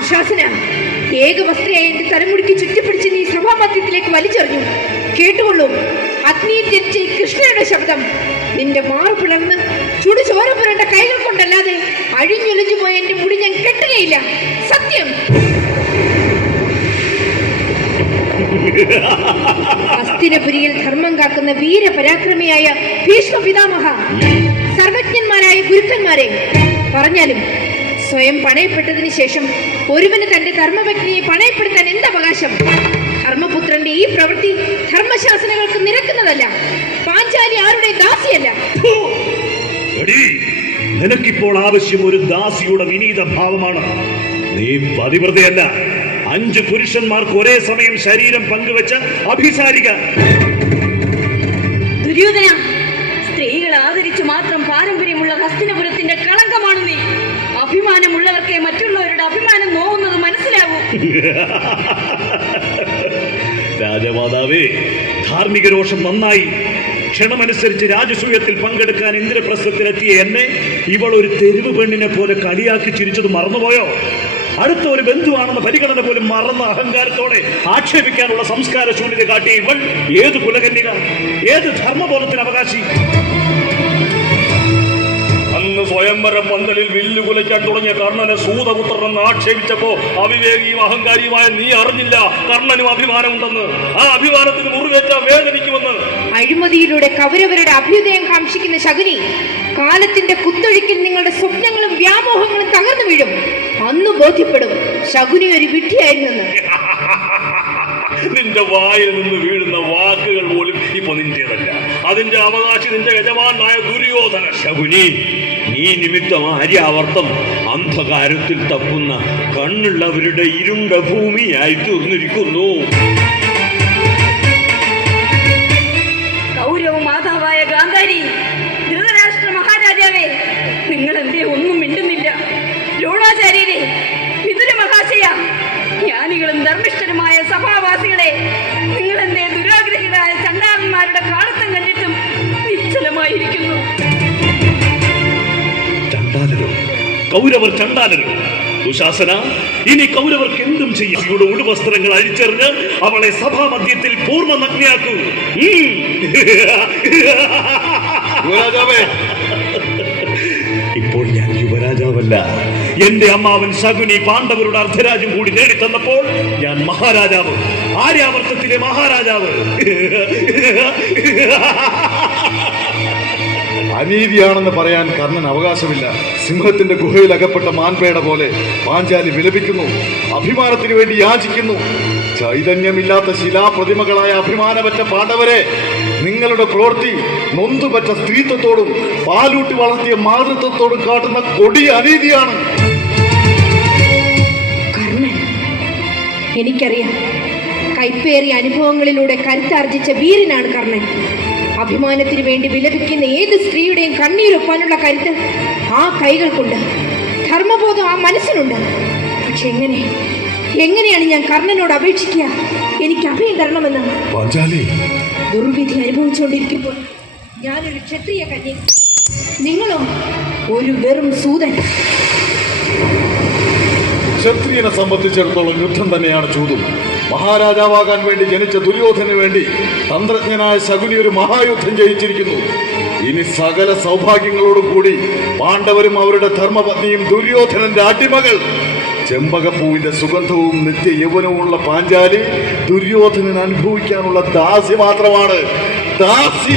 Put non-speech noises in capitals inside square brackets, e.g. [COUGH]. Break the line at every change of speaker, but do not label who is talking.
ദുശാസന ഏകവസ്ത്രയായ എന്റെ തലമുടിക്ക് ചുറ്റിപ്പിടിച്ച് നീ സഭാമധ്യത്തിലേക്ക് വലിച്ചെറിഞ്ഞു. കേട്ടുകൊള്ളൂ. അഗ്നിയിൽ ജനിച്ച കൃഷ്ണയുടെ ശബ്ദം. നിന്റെ മാറു പിളർന്ന് ചുടു ചോര പുരണ്ട കൈകൾ കൊണ്ടല്ലാതെ അഴിഞ്ഞൊലിഞ്ഞു പോയ എന്റെ മുടി ഞാൻ കെട്ടുകയില്ല. സത്യം. അസ്ഥിരപുരിയിൽ ധർമ്മം കാക്കുന്ന വീരപരാക്രമിയായ ഭീഷ്മ പിതാമഹ. സർവജ്ഞന്മാരായ ഗുരുക്കന്മാരെ പറഞ്ഞാലും സ്വയം പണയപ്പെട്ടതിന് ശേഷം ഒരുവന് തന്റെ ധർമ്മപത്നിയെ പണയപ്പെടുത്താൻ എന്ത് അവകാശം? ധർമ്മപുത്രന്റെ ഈ പ്രവൃത്തി ധർമ്മശാസനകൾക്ക് നിരക്കുന്നതല്ല. പാഞ്ചാലി ആരുടെ ദാസിയല്ല?
നിനക്കിപ്പോൾ ആവശ്യം ഒരു ദാസിയുടെ വിനീത ഭാവമാണ്. നീ പതിവ്രതയല്ല അഞ്ച് പുരുഷന്മാർക്ക് ഒരേ സമയം ശരീരം പങ്കുവെച്ച അഭിസാരിക.
ദുര്യോധന സ്ത്രീകളെ ആദരിച്ചു മാത്രം പാരമ്പര്യമുള്ള ഹസ്തിനപുരത്തിന്റെ [LAUGHS]
രാജമാതാവേ ധാർമ്മിക രോഷം നന്നായി. ക്ഷണമനുസരിച്ച് രാജസൂയത്തിൽ പങ്കെടുക്കാൻ ഇന്ദ്രപ്രസ്ഥത്തിലെത്തിയ എന്നെ ഇവൾ ഒരു തെരുവ് പെണ്ണിനെ പോലെ കളിയാക്കി ചിരിച്ചത് മറന്നുപോയോ? അടുത്ത ഒരു ബന്ധുവാണെന്ന പരിഗണന പോലും മറന്ന അഹങ്കാരത്തോടെ ആക്ഷേപിക്കാനുള്ള സംസ്കാര ശൂന്യത കാട്ടിയ ഇവൾ ഏത് കുലകന്യക? ഏത് ധർമ്മബോധത്തിന് അവകാശി?
സ്വയംവര മണ്ണലിൽ വില്ലു കുലയ്ക്കാൻ തുടങ്ങിയ കർണനെ സൂതപുത്രനെന്ന് ആക്ഷേപിച്ചപ്പോ അവിവേകിയും അഹങ്കാരിയുമായ നീ അറിഞ്ഞില്ല. കർണനും അഭിമാനമുണ്ടെന്ന്. ആ അഭിമാനത്തിന് മുറിവേറ്റ വേദനിക്കുമെന്ന്.
അഴിമതിയിലൂടെ കൗരവരുടെ അഭ്യുദയം കാക്ഷിക്കുന്ന ശകുനി കാലത്തിന്റെ കുത്തൊഴുക്കിൽ നിങ്ങളുടെ സ്വപ്നങ്ങളും വ്യാമോഹങ്ങളും തകർന്നു വീഴും. അന്ന് ബോധ്യപ്പെടും ശകുനി ഒരു വിഡ്ഢിയായിരുന്നെന്ന്. [LAUGHS]
നിന്റെ വായിൽ നിന്ന് വീഴുന്ന വാക്കുകൾ പോലും ഇപ്പൊ നിന്റേതല്ല. അതിന്റെ അവകാശി നിന്റെ യജമാനായ ദുര്യോധന
ശകുനി. നീ നിമിത്തം ആര്യാവർത്തം അന്ധകാരത്തിൽ തപ്പുന്ന കണ്ണുള്ളവരുടെ ഇരുണ്ട ഭൂമിയായി തീർന്നിരിക്കുന്നു.
കൗരവ ഗാന്ധാരി നിങ്ങൾ സഭാവാസികളെ നിങ്ങൾ ദുരാഗ്രഹികളായ ചണ്ടാളന്മാരുടെ കാളത്തം കണ്ടിട്ടും നിശ്ചലമായിരിക്കുന്നു.
കൗരവർ ചണ്ടാലരോ ദുശാസന ഇനി കൗരവർക്ക് എന്തും ചെയ്യും? ഇവിടെ ഉടുവസ്ത്രങ്ങൾ അഴിച്ചെറിഞ്ഞ് അവളെ സഭാമധ്യത്തിൽ പൂർണ നഗ്നയാക്കൂ ഇപ്പോൾ ഞാൻ യുവരാജാവല്ല. എന്റെ അമ്മാവൻ ശകുനി പാണ്ഡവരുടെ അർദ്ധരാജ്യം കൂടി നേടിത്തന്നപ്പോൾ ഞാൻ മഹാരാജാവ് ആര്യാവർത്തത്തിലെ മഹാരാജാവ്.
അനീതിയാണെന്ന് പറയാൻ കർണൻ അവകാശമില്ല. സിംഹത്തിന്റെ ഗുഹയിൽ അകപ്പെട്ട മാൻപേട പോലെ പാഞ്ചാലി വിലപിക്കുന്നു അഭിമാനത്തിനു വേണ്ടി യാചിക്കുന്നു. ചൈതന്യമില്ലാത്ത ശിലാപ്രതിമകളായ അഭിമാനപറ്റ പാണ്ഡവരെ നിങ്ങളുടെ പ്രവൃത്തി നൊന്തുപറ്റ സ്ത്രീത്വത്തോടും പാലൂട്ടി വളർത്തിയ മാതൃത്വത്തോടും കാട്ടുന്ന കൊടിയ അനീതിയാണ്.
എനിക്കറിയാം. കൈപ്പേറിയ അനുഭവങ്ങളിലൂടെ കരുത്താർജിച്ച വീരനാണ് കർണൻ. അഭിമാനത്തിന് വേണ്ടി വിലപിക്കുന്ന ഏത് സ്ത്രീയുടെയും കണ്ണീരൊപ്പാനുള്ള കരുത്ത് ആ കൈകൾക്കുണ്ട്. ധർമ്മബോധം ആ മനസ്സിനുണ്ട്. പക്ഷെ എങ്ങനെ? എങ്ങനെയാണ് ഞാൻ കർണനോട് അപേക്ഷിക്കുക? എനിക്ക് അഭയം തരണമെന്ന്. ദുർവിധി അനുഭവിച്ചുകൊണ്ടിരിക്കുമ്പോൾ ഞാനൊരു ക്ഷത്രിയ കന്യ നിങ്ങളോ ഒരു വെറും സൂതൻ.
ക്ഷത്രിയനെ സംബന്ധിച്ചിടത്തോളം യുദ്ധം തന്നെയാണ് ചൂതും. മഹാരാജാവാകാൻ വേണ്ടി ജനിച്ച ദുര്യോധന് വേണ്ടി തന്ത്രജ്ഞനായ ശകുനി ഒരു മഹായുദ്ധം ജയിച്ചിരിക്കുന്നു. ഇനി സകല സൗഭാഗ്യങ്ങളോടും കൂടി പാണ്ഡവരും അവരുടെ ധർമ്മപത്നിയും ദുര്യോധനന്റെ അടിമകൾ. ചെമ്പകപ്പൂവിന്റെ സുഗന്ധവും നിത്യ യൗവനവുമുള്ള പാഞ്ചാലി ദുര്യോധനൻ അനുഭവിക്കാനുള്ള ദാസി മാത്രമാണ്. ദാസി!